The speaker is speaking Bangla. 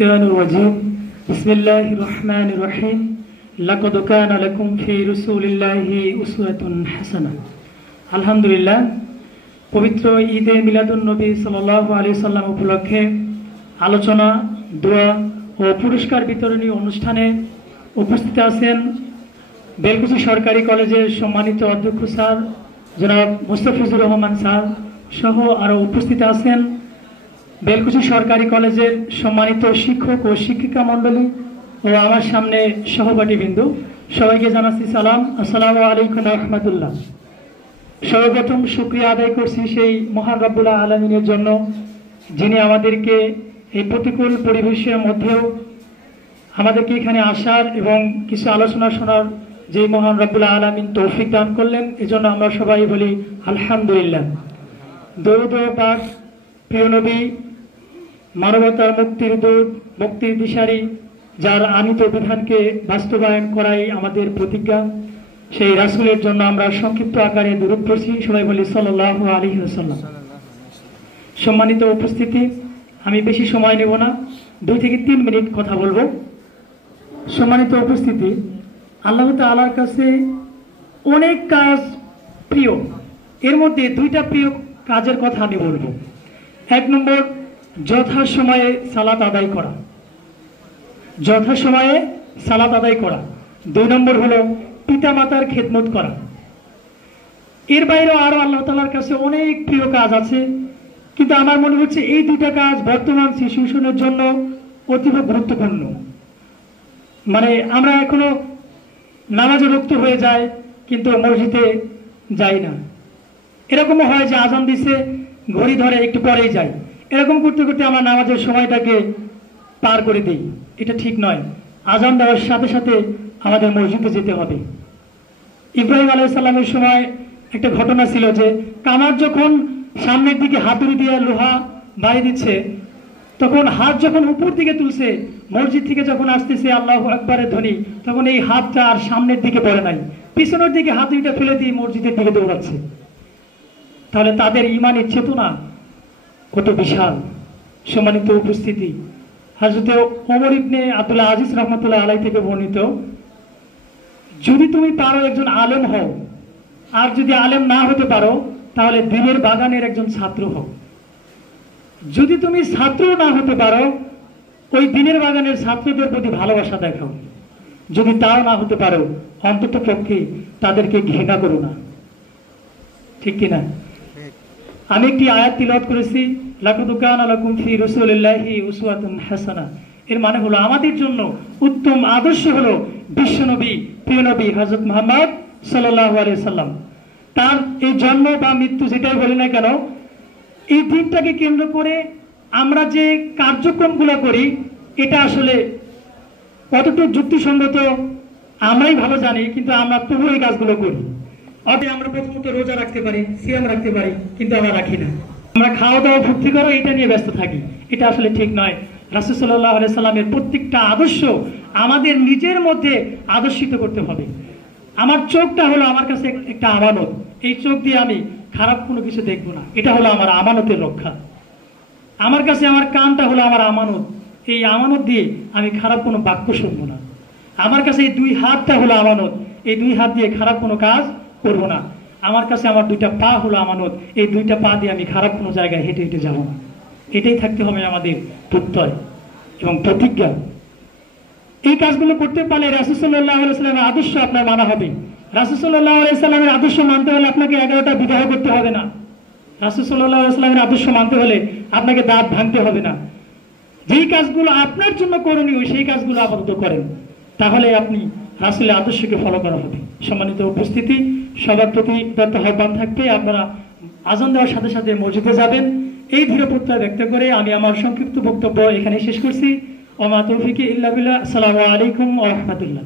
الشيطان الرجيم بسم الله الرحمن الرحيم لقد كان لكم في رسول الله أسوة حسنة আলহামদুলিল্লাহ পবিত্র ঈদে মিলাদুন নবী সাল্লাল্লাহু আলাইহি সাল্লাম উপলক্ষে আলোচনা দোয়া ও পুরস্কার বিতরণী অনুষ্ঠানে উপস্থিত আছেন বেলকুচি সরকারি কলেজের সম্মানিত অধ্যক্ষ স্যার জনাব মুস্তাফিজুর রহমান স্যার সহ আরো উপস্থিত আছেন বেলকুচি সরকারি কলেজের সম্মানিত শিক্ষক ও শিক্ষিকা মণ্ডলী ও আমার সামনে সহপাঠীবৃন্দ সবাইকে জানাচ্ছি সালাম আসসালামু আলাইকুম ওয়া রাহমাতুল্লাহ। সর্বপ্রথম শুকরিয়া আদায় করছি সেই মহান রব্বুল আলামিনের জন্য যিনি আমাদেরকে এই প্রতিকূল পরিবেশের মধ্যেও আমাদেরকে এখানে আসার এবং কিছু আলোচনা শোনার যে মহান রব্বুল আলামিন তৌফিক দান করলেন এজন্য আমরা সবাই বলি আলহামদুলিল্লাহ। দরুদ ও পাক প্রিয় নবী মানবতার মুক্তির দূত মুক্তির দিশারি যার আনিত বিধানকে বাস্তবায়ন করাই আমাদের প্রতিজ্ঞা সেই রাসূলের জন্য আমরা সংক্ষিপ্ত আকারে দরুদ পড়ছি সবাই বলি সাল্লাল্লাহু আলাইহি ওয়াসাল্লাম। সম্মানিত উপস্থিতি আমি বেশি সময় নেব না 2 থেকে 3 মিনিট কথা বলবো। সম্মানিত উপস্থিতি আল্লাহ তাআলার কাছে অনেক কাজ প্রিয় এর মধ্যে 2টা প্রিয় কাজের কথা আমি বলবো। 1 নম্বর যথাসময়ে সালাত আদায় করা, যথাসময়ে সালাত আদায় করা। 2 নম্বর হলো পিতামাতার খেদমত করা। এর বাইরেও আরো আল্লাহ তাআলার কাছে অনেক প্রিয় কাজ আছে, কিন্তু আমার মনে হচ্ছে এই 2টা কাজ বর্তমান সিচুয়েশনের জন্য অতীব গুরুত্বপূর্ণ। মানে আমরা এখনো নামাজে রক্ত হয়ে যায় কিন্তু মসজিদে যাই না। এরকমও হয় যে আজান দিছে ঘড়ি ধরে একটু পরেই যাই, এরকম করতে করতে আমরা নামাজের সময়টাকে পার করে দিই। এটা ঠিক নয়। আজান দেওয়ার সাথে সাথে আমাদের মসজিদে যেতে হবে। ইব্রাহিম আলাইহিস সালামের সময় একটা ঘটনা ছিল যে কামার যখন সামনের দিকে হাতুড়ি দিয়ে লোহা বাড়ি দিচ্ছে তখন হাত যখন উপর দিকে তুলছে মসজিদ থেকে যখন আসতেছে আল্লাহু আকবারের ধ্বনি তখন এই হাতটা আর সামনের দিকে পড়ে নাই, পিছনের দিকে হাতুড়িটা ফেলে দিয়ে মসজিদের দিকে দৌড়াচ্ছে। তাহলে তাদের ঈমানের চেতনা কত বিশাল। সম্মানিত উপস্থিতি হযরত ওমর ইবনে আব্দুল আজিজ রাহমাতুল্লাহ আলাইহি থেকে বর্ণিত, যদি তুমি পারো একজন আলেম হও, আর যদি আলেম না হতে পারো তাহলে দিনের বাগানের একজন ছাত্র হও। যদি তুমি ছাত্র না হতে পারো ওই দিনের বাগানের ছাত্রদের প্রতি ভালোবাসা দেখাও। যদি তাও না হতে পারো অন্তত পক্ষে তাদেরকে ঘৃণা করো না। ঠিক কিনা? আমি একটি আয়াত তিলাওয়াত করেছি লাকাদ কানা লাকুম ফি রাসূলিল্লাহি উসওয়াতুন হাসানাহ। এর মানে হলো আমাদের জন্য উত্তম আদর্শ হলো বিশ্বনবী প্রিয় নবী হযরত মুহাম্মদ সাল্লাল্লাহু আলাইহি সাল্লাম। তার এই জন্ম বা মৃত্যু যেটাই বলি না কেন এই দিনটাকে কেন্দ্র করে আমরা যে কার্যক্রমগুলো করি এটা আসলে কতটুকু যুক্তিসঙ্গত আমরাই ভালো জানি, কিন্তু আমরা তবু এই কাজগুলো করি। আমরা প্রথমত রোজা রাখতে পারি, সিয়াম রাখতে পারি, কিন্তু আমরা রাখি না। আমরা খাওয়া দাওয়া ফুর্তি করো এটা নিয়ে ব্যস্ত থাকি। এটা আসলে ঠিক নয়। রাসূল সাল্লাল্লাহু আলাইহি সাল্লামের প্রত্যেকটা আদর্শ আমাদের নিজের মধ্যে আদর্শিত করতে হবে। আমার চোখটা হলো আমার কাছে একটা আমানত, এই চোখ দিয়ে আমি খারাপ কোনো কিছু দেখবো না, এটা হলো আমার আমানতের রক্ষা। আমার কাছে আমার কানটা হলো আমার আমানত, এই আমানত দিয়ে আমি খারাপ কোনো বাক্য শুনবো না। আমার কাছে এই 2 হাতটা হলো আমানত, এই 2 হাত দিয়ে খারাপ কোনো কাজ করবো না। আমার কাছে আমার 2টা পা হলো আমানত, এই 2টা পা দিয়ে আমি খারাপ কোনো জায়গায় হেঁটে হেঁটে যাবো না। এটাই থাকতে হবে আমাদের প্রত্যয় এবং প্রতিজ্ঞা। এই কাজগুলো করতে পারলে রাসূল সাল্লাল্লাহু আলাইহি সাল্লামের আদর্শ আপনার মানা হবে। রাসূল সাল্লাল্লাহু আলাইহি সাল্লামের আদর্শ মানতে হলে আপনাকে 11টা বিবাহ করতে হবে না। রাসূল সাল্লাল্লাহু আলাইহি সাল্লামের আদর্শ মানতে হলে আপনাকে দাঁত ভাঙতে হবে না। যেই কাজগুলো আপনার জন্য করণীয় সেই কাজগুলো আপাতত করেন, তাহলে আপনি রাসূলের আদর্শকে ফলো করা হবে। সম্মানিত উপস্থিতি সবার প্রতি আহ্বান থাকবে আপনারা আজান দেওয়ার সাথে সাথে মসজিদে যাবেন। এই দৃঢ় প্রত্যয় ব্যক্ত করে আমি আমার সংক্ষিপ্ত বক্তব্য এখানে শেষ করছি। ওয়া মা তৌফিকি ইল্লা বিল্লাহ। আসসালামু আলাইকুম ওয়া রাহমাতুল্লাহ।